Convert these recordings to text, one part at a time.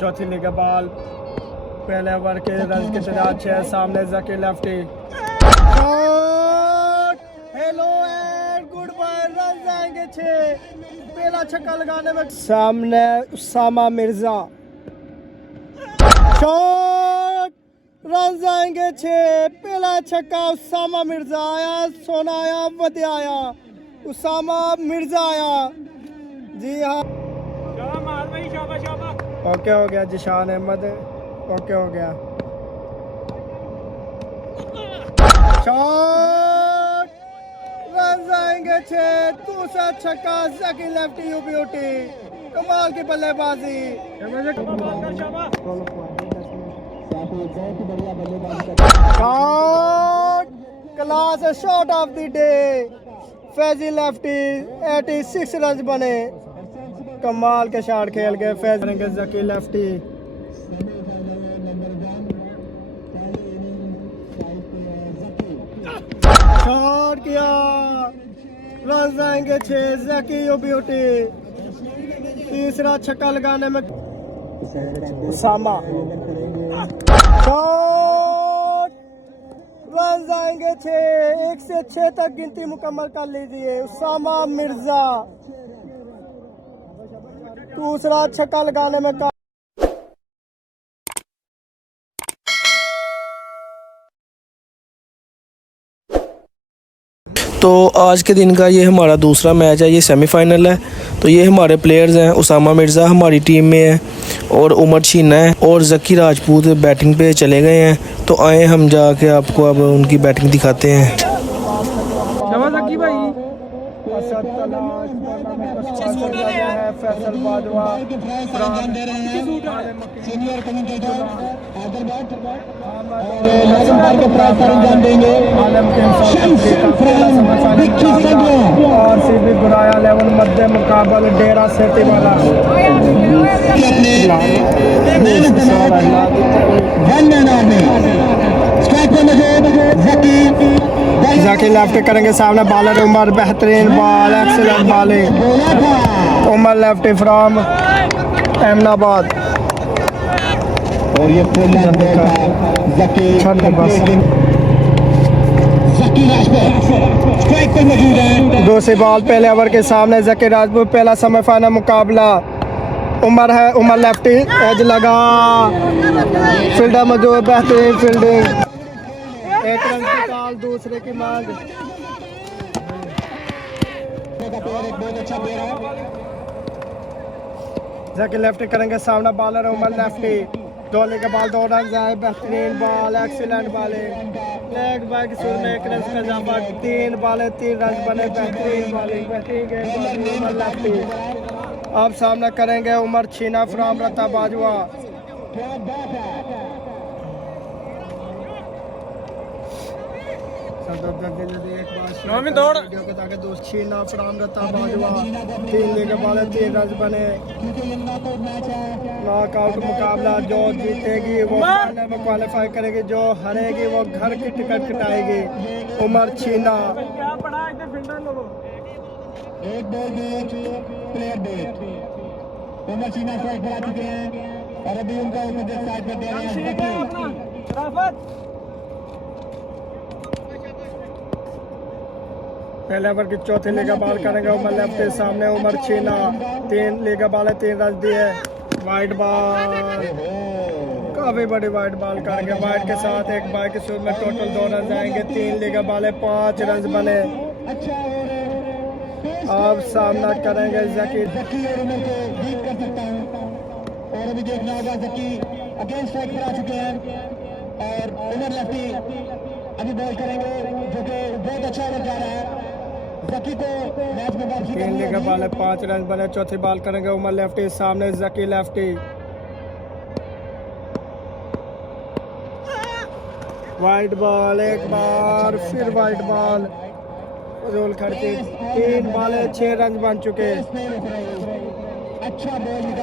चौथी ली का बॉल, पहले ओवर के रन की तादाद 6, सामने जकी lefty, hello and goodbye, run जाएंगे 6, पहला छक्का लगाने में सामने उसामा मिर्जा, शॉट, रन जाएंगे 6, पहला छक्का उसामा मिर्जा आया, सोना आया, वदे आया, उसामा मिर्जा आया। जी हाँ, ओके हो गया जिशान अहमद, ओके हो गया। शॉट, रन जाएंगे 6, दूसरा छक्का जकी लेफ्टी यू ब्यूटी, कमाल की बल्लेबाजी। Shot, class shot of the day, Faizi lefty 86 run बने, कमाल के शॉट खेल गए फैज करेंगे जकी लेफ्टी, शॉट किया, रन जाएंगे 6, जकी यू ब्यूटी, तीसरा छक्का लगाने में उसामा, शॉट, रन जाएंगे 6, 1 से 6 तक गिनती मुकम्मल कर लीजिए, उसामा मिर्जा दूसरा छक्का लगाने में तो आज के दिन का ये हमारा दूसरा मैच है, ये सेमीफाइनल है। तो ये हमारे प्लेयर्स हैं, उसामा मिर्ज़ा हमारी टीम में है और उमर छीना है और ज़की राजपूत बैटिंग पे चले गए हैं। तो आए हम जाके आपको अब उनकी बैटिंग दिखाते हैं। ज़की भाई फैसल बाजवा सीनियर कमेंटेटर और सीधी बुराया लेवल मध्य मुकाबल डेरा सेती वाला जकी लेफ्ट करेंगे, सामने बॉलर उमर, बेहतरीन ball, excellent bowling, Umar lefty from Ahmedabad और ये दूसरी बॉल पहले ओवर के सामने जकी राजपूत, पहला सेमीफाइनल मुकाबला, उमर है, उमर लेफ्टी एज लगा, फील्डर मौजूद, बेहतरीन फील्डिंग, एक रन की कॉल, दूसरे की मांग, जकी लेफ्टी करेंगे, सामने बॉलर उमर लेफ्टी, डोले के बॉल 2 रन आए, बेहतरीन ball, excellent bowling, leg back शुरू में 1 रन का इजाफा, 3 बॉलें 3 रन बने, बेहतरीन बॉलिंग, बेहतरीन गेंद, उमर लेफ्टी। अब सामना करेंगे उमर छीना फ्रॉम रता बाजवा, दोस्त छीना फ्रॉम रता बाजवा, 3 लेग वाले 3 रन बने, नॉकआउट मुकाबला, जो जीतेगी वो फाइनल में क्वालिफाई करेगी, जो हारेगी वो घर की टिकट कटाएगी। उमर छीना उमर छीना स्ट्राइक पर आ चुके हैं और अभी उनका साइड पर दे रहे हैं। पहले ओवर की चौथी लेगा बॉल करेंगे उमर लेफ्ट के सामने, उमर छीना 3 लेगा बॉल है, 3 रन दिए, वाइड बॉल, काफी बड़ी वाइड बॉल करेंगे, वाइड के साथ एक बार के शुरू में टोटल 2 रन आएंगे, 3 लेगा बॉल है, 5 रन बने। अब सामना करेंगे जकी और उमर को बीट कर सकता हूं और अभी देखना होगा जकी अगेंस्ट स्ट्राइक पर आ चुके हैं और उमर लेफ्टी अभी बॉल करेंगे जो कि बहुत अच्छा ओवर जा रहा है। जकी को मैच में वापसी करने का बॉल है, 5 रन बने, चौथी बॉल करेंगे उमर लेफ्टी, सामने जकी लेफ्टी, वाइड बॉल, एक बार फिर वाइड बॉल, रोल खड़ती, 3 बॉलें 6 रन बन चुके।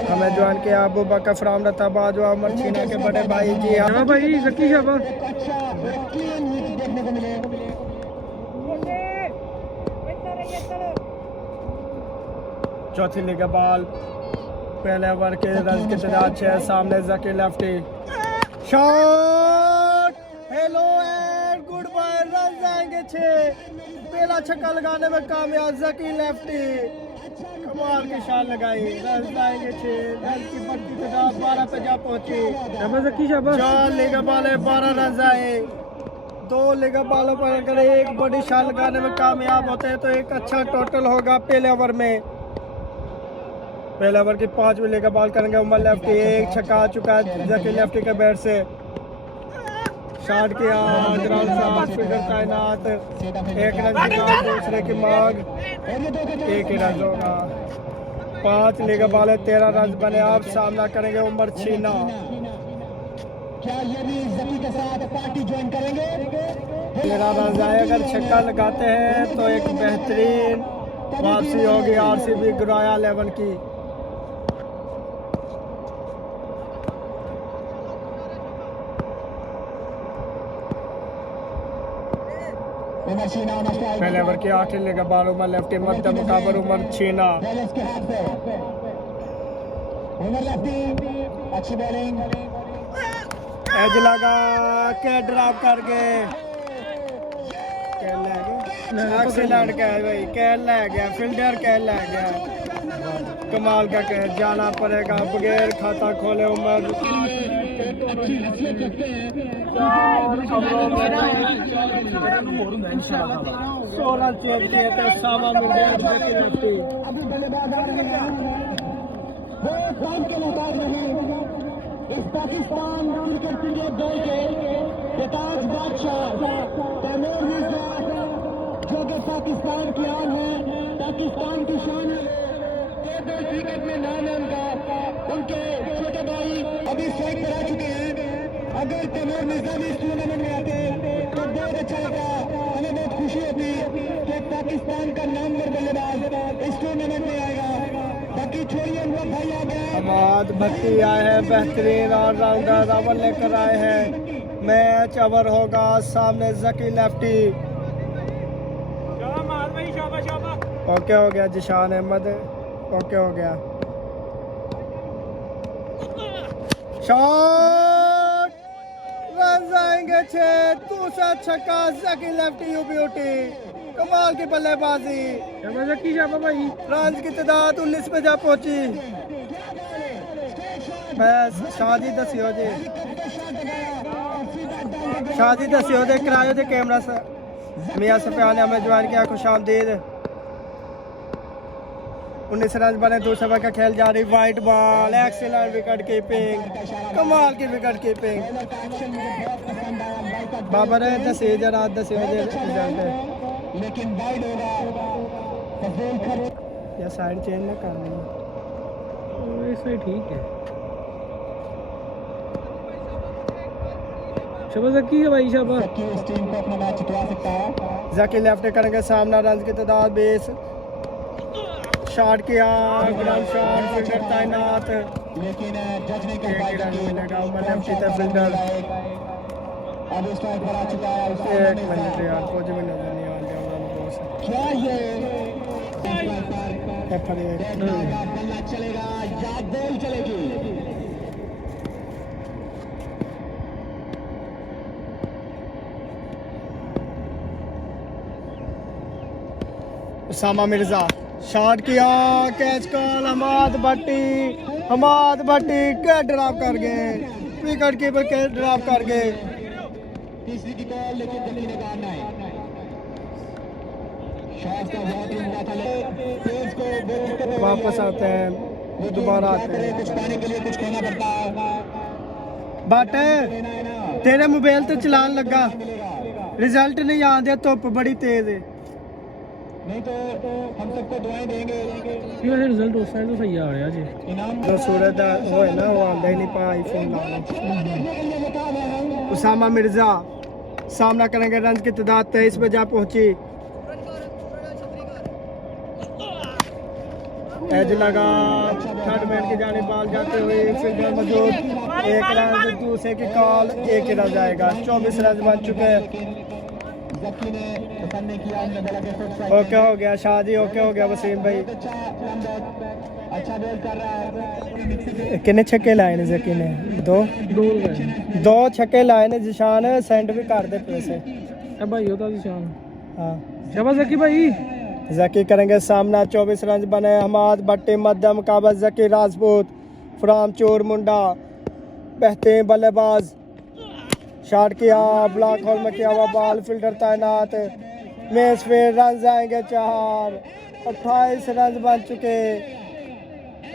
हमें ज्वाइन किया अबू बकर फ्रॉम रता बाजवा, उमर छीना के बड़े भाई। जी हाँ भाई, जकी चौथी लीग बॉल, पहले ओवर के रन की तादाद 6, सामने जकी lefty shot, hello and goodbye, run आएंगे 6, पहला छक्का लगाने में कामयाब जकी लेफ्टी, कमाल की शॉट लगाई, रन आएंगे 6, रन की बढ़ती तादाद 12 पे जा पहुंची। 4 लेगा बाले 12 रन आए, 2 लेगा बालों पर अगर एक बड़ी शॉट लगाने में कामयाब होते हैं तो एक अच्छा टोटल होगा पहले ओवर में। पहले ओवर की 5 लेगा बॉल करेंगे उमर लेफ्टी, एक छक्का आ चुका है जकी लेफ्टी के बैट से, शॉट किया ग्राउंड शॉट, फिगर तैनात, एक रन की मांग, दूसरे की मांग, एक ही रन होगा। 5 लेगा बॉल है, 13 रन बने, आप सामना करेंगे उमर छीना। क्या ये भी जकी के साथ पार्टी ज्वाइन करेंगे? 13 रन आए, अगर छक्का लगाते हैं तो एक बेहतरीन वापसी होगी आरसीबी गुराया 11 की। पहले ओवर की 8 लेगा बॉल उमर लेफ्टी, मध्य मुकाबल उमर छीना, अच्छी बॉलिंग, एज लगा के ड्रॉप कर गए, एक्सीलेंट कह भाई, कैल ले गया फील्डर, कैल ले गया, कमाल का कह, जाना पड़ेगा बगैर खाता खोले उमर। 16 चेक किए थे, सामा मिल गया अभी बल्लेबाज आ रहे हैं, वो टाइम के मोहताज नहीं, इस पाकिस्तान क्रिकेट पीरियड दौर के बेताज बादशाह तैमूर मिर्जा, जो कि पाकिस्तान की आन है, पाकिस्तान की शान है, टेबल क्रिकेट में नाम है उनके छोटे भाई अभी स्ट्राइक पर आ चुके हैं। अगर तैमूर मिर्जा भी इस टूर्नामेंट में आते तो बहुत अच्छा लगता, हमें बहुत खुशी होती कि पाकिस्तान का नामवर बल्लेबाज इस टूर्नामेंट में आएगा। बाकी छोड़िए भाई आ गए, हमाद भट्टी आए हैं, बेहतरीन ऑलराउंडर रावल लेकर आए हैं। मैच ओवर होगा, सामने जकी लेफ्टी, ओके हो गया, जिशान अहमद ओके हो गया, शॉट, रन आएंगे 6, दूसरा छक्का जकी लेफ्टी यू ब्यूटी, कमाल की बल्लेबाजी, रन की तादाद 19 पे जा पहुंची। बस शादी दसियो जी, शादी दसियो जे करायो जे कैमरा से मियां सफियान ने हमें ज्वाइन किया, खुश आमदीद। 19 रन बने, दूसरे ओवर का खेल जारी, white ball, excellent wicket keeping, कमाल की विकेट कीपिंग। बाबर है 10 जरा 10 बजे रिजल्ट, लेकिन वाइड होगा, या साइड चेंज ना करनी, ऐसे ठीक है। शाबाश जकी है भाई, शाबाश। जकी इस टीम को अपना मैच जितवा सकता है। जकी लेफ्ट करेंगे, सामना रन की तादाद 20, शॉट किया ग्राउंड शॉट, फील्डर तैनात, लेकिन जज नहीं कर पाया, रन मिलेगा उमर लेफ्टी का फील्डर। अब स्ट्राइक पर आ चुका है, एक मिनट यार, कुछ भी नजर नहीं आ रहा, क्या ये बल्ला चलेगा या बॉल चलेगी? उसामा मिर्जा, शॉट किया, कैच कॉल, हमाद भट्टी के ड्रॉप कर गए, विकेट कीपर के ड्रॉप कर गए। तीसरी की बॉल, लेकिन जकी ने कहा नहीं, शॉट का बहुत ही उम्दा था, पेस को वापस आते हैं, दोबारा आते हैं, कुछ पाने के लिए कुछ खोना पड़ता है। बट तेरे मोबाइल तो चलान लगा, रिजल्ट नहीं आते, धुप बड़ी तेज है, नहीं तो हम सबको दुआएं देंगे। रिजल्ट उस साइड तो सही आ रहा जी, इनाम जो सूरज वो है ना, वो आंदा ही नहीं पा आईफोन लाना। उसामा मिर्जा सामना करेंगे, रन की तादाद 23 पे जा पहुंची, एज लगा, थर्ड मैन की जाने बॉल जाते हुए फील्डर मौजूद, एक रन, दूसरे की कॉल, एक ही रन जाएगा। 24 रन बन चुके हैं, जक्की ने पसंद नहीं किया, उन्होंने बोला कि फुट स्ट्राइक। ओके हो गया शाहजी, ओके हो गया वसीम भाई। अच्छा बॉल कर रहा है। कितने छक्के लाए ने जकी ने? दो छक्के लाए ने जिशान, सेंड भी कर दे पैसे। अब भाई होता निशान। हाँ शाबाश जकी भाई। जकी करेंगे सामना, 24 रन बने। हमाद भट्टी मध्यम मुकाबला, जकी राजपूत फ्राम चोर मुंडा बेहतरीन बल्लेबाज। शॉट किया, ब्लॉक होल में किया हुआ बॉल, फील्डर तैनात। मैच फिर रन आएंगे 4, 28 रन बन चुके।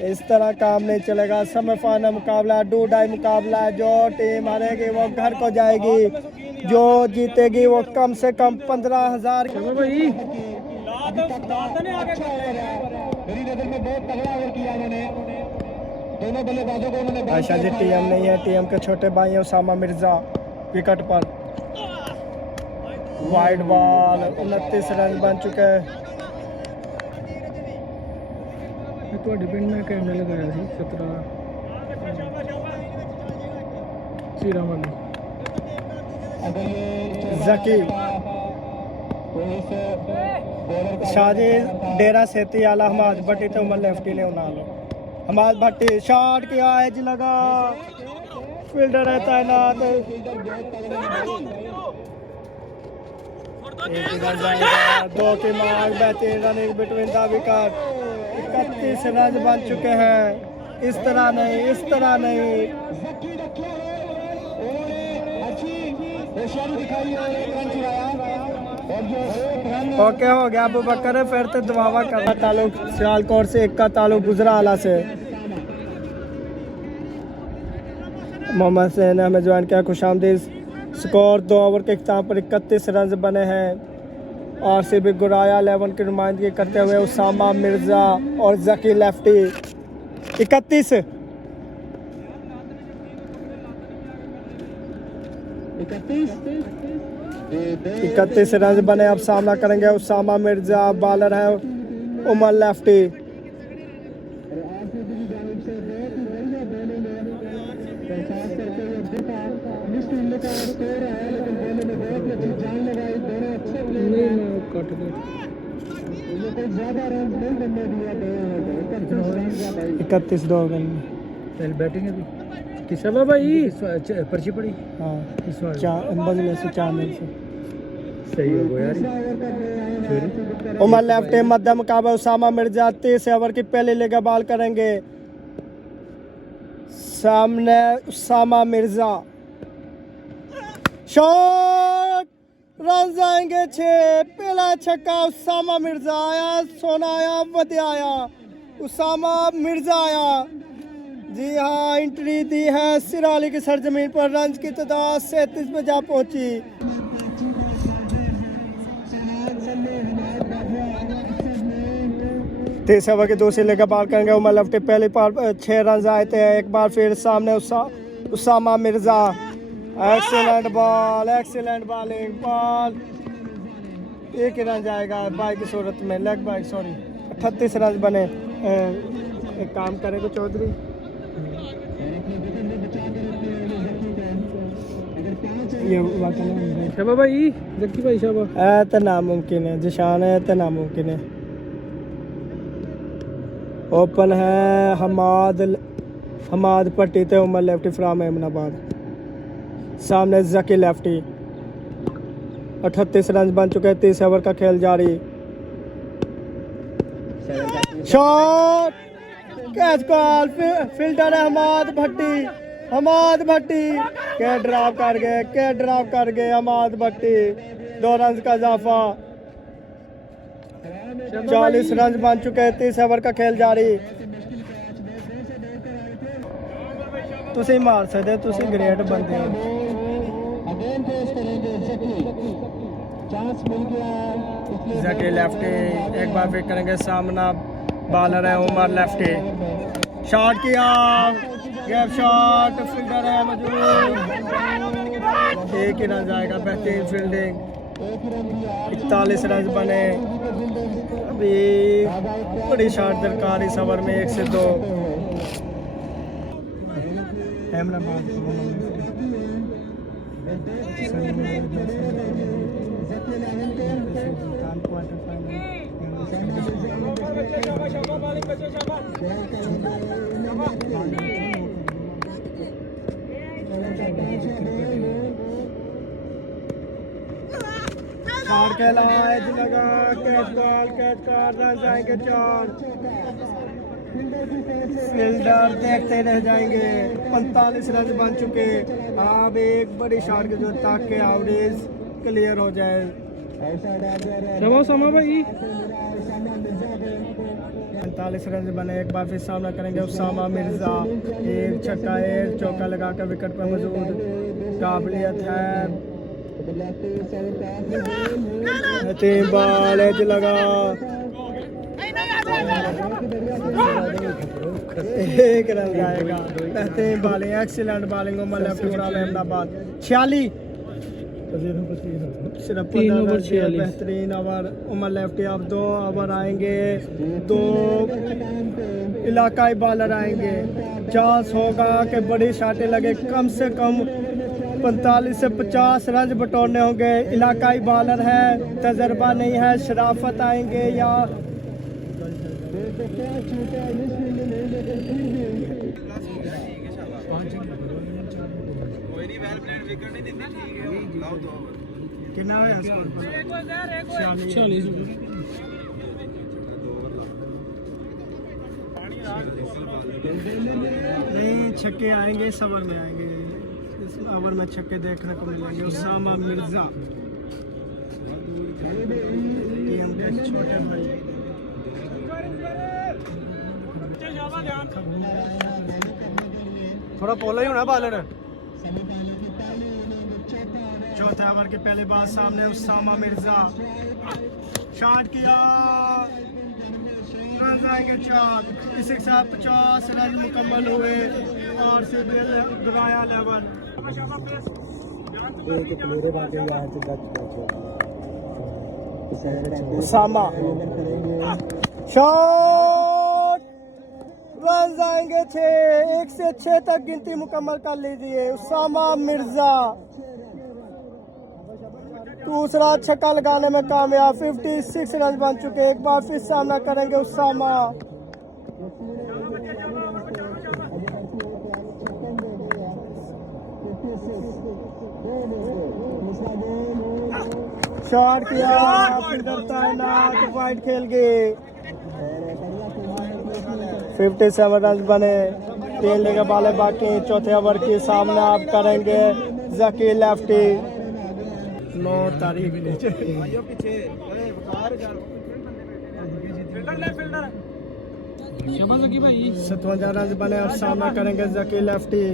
इस तरह काम नहीं चलेगा। सेमीफाइनल मुकाबला, डू डाई मुकाबला है। जो टीम हारेगी वो घर को जाएगी, जो जीतेगी वो कम से कम 15,000। शाबाश भाई। मेरी नजर में बहुत तगड़ा ओवर किया उन्होंने, दोनों बल्लेबाजों को उन्होंने। आयशा जी टीएम नहीं है, टीएम के छोटे भाई हैं उसामा मिर्जा विकेट पर। वाइड बॉल, 29 रन बन चुके हैं। ਤੁਹਾਡੇ ਪਿੰਡ ਮੈਂ ਕੈਮਰਾ ਲਗਾਇਆ ਸੀ 17 ਸੀਰਾ ਵਾਲੀ। जकी शाहजी डेरा सेती आला हमाद भट्टी तो उमर लेफ्टी ने उना लो। हमाद भट्टी शॉट किया, एज लगा, फील्डर है तैनात। एक रन जाएगा, 2 की मांग, बेहतरीन running between the wicket. 31 run बन चुके हैं। इस तरह नहीं, इस तरह नहीं। ओके हो गया अबू बकर। फिर तो दुआवा करना ताल्लुक सियालकोट से, एक का ताल्लुक गुजरा आला से। मोहम्मद हुसैन ने हमें ज्वाइन किया, खुशामदीद। स्कोर 2 ओवर के इख्तिताम पर 31 रन बने हैं। आरसीबी गुराया 11 की नुमाइंदगी करते हुए उसामा मिर्जा और जकी लेफ्टी। 31 रन बने। अब सामना करेंगे उसामा मिर्जा, बॉलर है उमर लेफ्टी। नहीं मैं कट गया। 31 2 रन। पहले बैटिंग है कि शाबाश भाई। पर्ची पड़ी। हाँ इस बार 4 बदले से 4 रन से सही हो गया यार। उमर लेफ्टी मध्यम मुकाबला, उसामा मिर्जा 30 ओवर की पहली लेग बॉल करेंगे। सामने उसामा मिर्जा, शॉट, रन आएंगे 6। पहला छक्का उसामा मिर्जा आया, सोना आया, वधिया आया, उसामा मिर्जा आया। जी हाँ, एंट्री दी है सिराली की सरजमीन पर। रन की तादाद 37 पे जा पहुंची। 30 ओवर की दूसरी लेग बॉल करेंगे उमर लेफ्टी। पहली पार 6 रन आए थे। एक बार फिर सामने Usama Mirza. Excellent ball, excellent bowling, ball 1 ही रन जाएगा बाई की सूरत में, लेग बाई, सॉरी। 38 रन बने। एक काम करेंगे चौधरी, ये शाबाश भाई जक्की भाई शाबाश। है तो नामुमकिन है, जिशान है तो नामुमकिन है। ओपन है हमाद पट्टी ते उमर लेफ्टी फ्राम अहमदाबाद। सामने जकी लेफ्टी। 38 रन बन चुके हैं। 30 ओवर का खेल जारी। शॉट, कैच कॉल, फील्डर है हमाद भट्टी के ड्रॉप कर गए हमाद भट्टी। 2 रन का इजाफा। 40 रन बन चुके हैं। 30 ओवर का खेल जारी। तुसी मार सकते, तुसी ग्रेट बंदे हो। जकी लेफ्टी, एक बार फिर करेंगे सामना, बॉलर है उमर लेफ्टी। शॉट किया, गैप शॉट, फील्डर है मौजूद। 1 ही रन जाएगा, बेहतरीन फील्डिंग। 41 रन बने। अभी बड़ी शॉट दरकार इस ओवर में, 1 से 2। चार के लाइज लगा कैच बॉल कैच कर रन जाएंगे 4 फील्डर देखते रह जाएंगे 45 रन बन चुके। अब एक बड़ी शॉट की जो ताकि एवरेज क्लियर हो जाए। समा भाई 45 रन बने। एक बार फिर सामना करेंगे उसामा मिर्जा। एक छक्का एक चौका लगाकर विकेट पर मौजूद काबिलियत है। बॉल एज लगा एक रन जाएगा। बेहतरीन bowling excellent bowling Umar left उड़ाल अहमदाबाद 46 सिर्फ 15 रन से बेहतरीन ओवर उमर लेफ्ट। अब 2 ओवर आएंगे 2 इलाकाई बॉलर आएंगे। चांस होगा कि बड़ी शाटें लगे कम से कम 45 से 50 रन बटोरने होंगे। इलाकाई बॉलर है तजर्बा नहीं है। शराफत आएंगे या कितना है स्कोर? 46 नहीं छक्के आएंगे इस ओवर में आएंगे। इस ओवर में छक्के देखने को मिलेंगे। उसामा मिर्जा टीम के छोटे भाई। थोड़ा पोला ही होना बॉलर। चौथे ओवर के पहले बात सामने उसामा मिर्जा शॉट किया रन आएंगे 4। इसी के साथ 50 रन मुकम्मल हुए और सीबीएल गिराया लेवल। उसामा शॉट रन आएंगे 6। 1 से 6 तक गिनती मुकम्मल कर लीजिए। उसामा मिर्जा दूसरा छक्का लगाने में कामयाब। 56 रन बन चुके। एक बार फिर सामना करेंगे उसामा। शॉट किया फील्डर तैनात वाइड खेल गए। 57 रन बने। 3 लेग बाले बाकी। चौथे ओवर के सामने आप करेंगे जकी लेफ्टी। 9 तारीख शाबाश जकी भाई 57 रन बने। अब सामना करेंगे जकी लेफ्टी।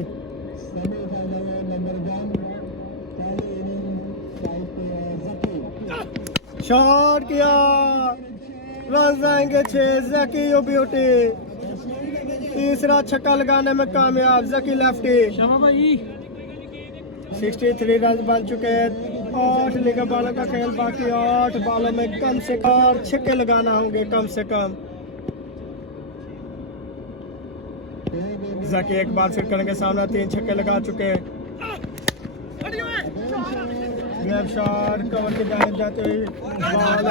शॉट किया रन आएंगे 6। जकी यो ब्यूटी तीसरा छक्का लगाने में कामयाब। जकी लेफ्टी शाबाश भाई 63 रन बन चुके हैं। 8 लेग बालों का खेल बाकी। 8 बालों में कम से कम 4 छक्के लगाना होंगे कम से कम। जकी एक बार फिर करेंगे सामना। 3 छक्के लगा चुके हैं। गैप शॉट कवर की जाने जाते हुए बॉल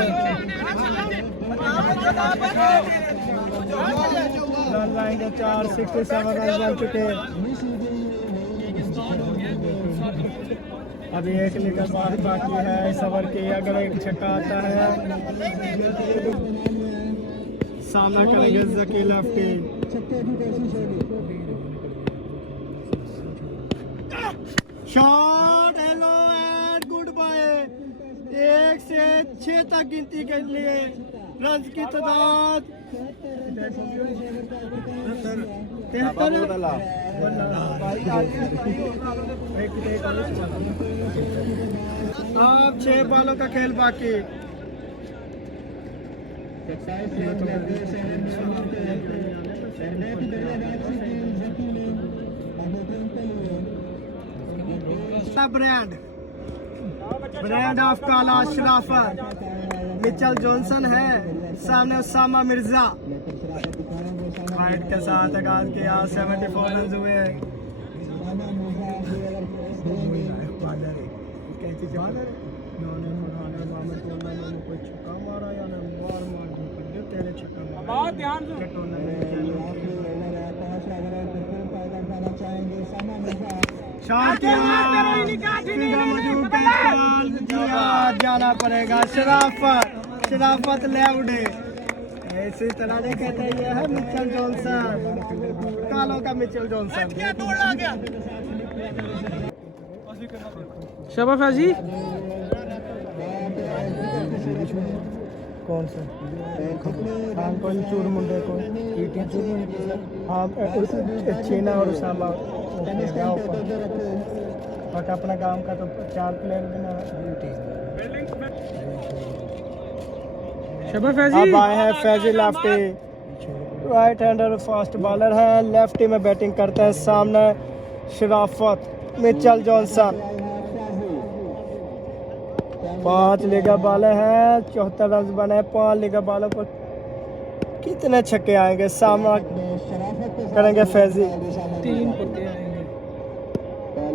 रन लाएंगे 4। 67 रन बन चुके हैं। अभी 1 लेग बाद बाकी है इस ओवर की। अगर एक छक्का आता है सामना करेंगे जकी lefty. Shot hello and goodbye. 1 से 6 तक गिनती के लिए रन की तादाद 73। अब 6 बालों का खेल बाकी। ब्रांड ऑफ काला शराफत मिचेल जॉनसन है। सामने उसामा मिर्जा हाइट के साथ आगाज किया। 74 रन हुए। कोई छक्का मारा या ना बार मार दी तेरे छक्का मारा बहुत ध्यान से जाना पड़ेगा। शराफत ले उड़े इसी तरह से कहते हैं ये है मिचेल जॉनसन, कालों का मिचेल जॉनसन। शाबाश फैजी कौन सा हाँ कोई चूर मुंडे को हाँ चीना और उसामा और अपना गांव का तो 4 प्लेयर देना। शाबाश फैजी अब आए हैं Faizi lefty, right hander fast bowler है, लेफ्टी में बैटिंग करते हैं। सामने शराफत मिचेल जॉनसन 5 लीगा बाले हैं, 74 रन बने। 5 लीगा बालों पर कितने छक्के आएंगे? सामना करेंगे फैजी। 3 पत्ते आएंगे।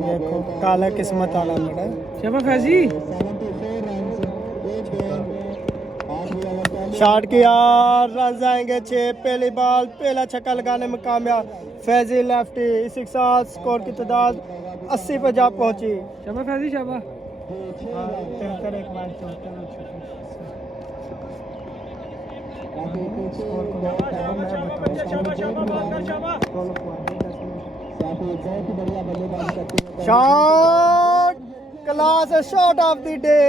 देखो काला किस्मत वाला लड़ा। शाबाश फैजी शॉट किया, रन आएंगे 6। पहली बॉल पहला छक्का लगाने में कामयाब फैजी लेफ्टी। इसी के साथ स्कोर की तादाद 80 पर जा पहुंची। शाबाश फैजी शाबाश shot class shot of the day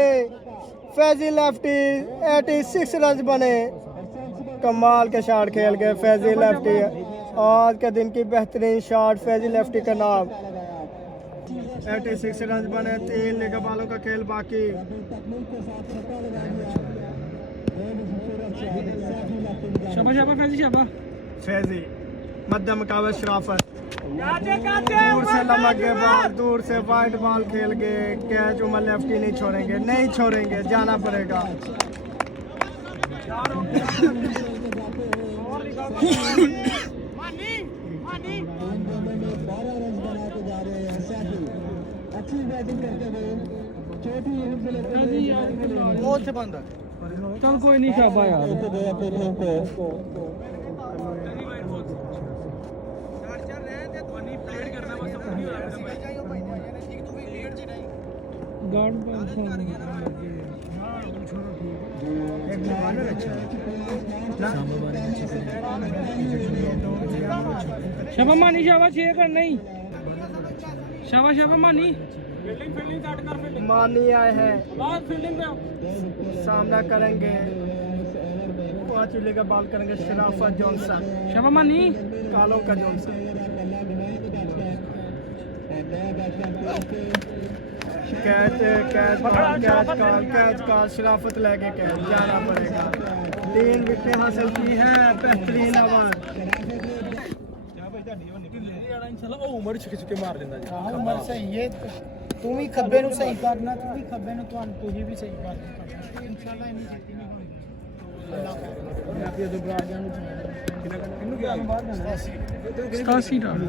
Faizi lefty. 86 run बने। कमाल के शॉट खेल गए फैजी लेफ्टी। आज के दिन की बेहतरीन शॉट फैजी लेफ्टी का नाम। 86 रन बने। 3 लीग बालों का खेल बाकी। शाबाश शाबाश फैजी शाबाश फैजी मध्य मुकाबला शराफत दूर से लमक गए बॉल, दूर से वाइट बॉल खेल गए। कैच उमर लेफ्टी नहीं छोड़ेंगे, नहीं छोड़ेंगे, जाना पड़ेगा। चल कोई नहीं शाबाश यार गार्ड शाबाश मानी शाबाश 6 कर नहीं शाबाश शाबाश मानी मानी आए हैं, फील्डिंग पे सामना करेंगे। 5 लीग बॉल करेंगे शराफत जॉनसन, शाबाश मानी कालों का जॉनसन। कैच का शराफत लेके कैच जाना पड़ेगा। 3 विकेटें हासिल की है। बेहतरीन आवाज उमर छुके छुके मार देना उमर सही है। तू भी खब्बे नु सही करना, तू भी खब्बे नु तू भी सही कर इंशाल्लाह इन्हीं जीती नहीं होनी। अल्लाह का आप ये दो ब्राज जानो किन्नू क्या बात है 87 डाल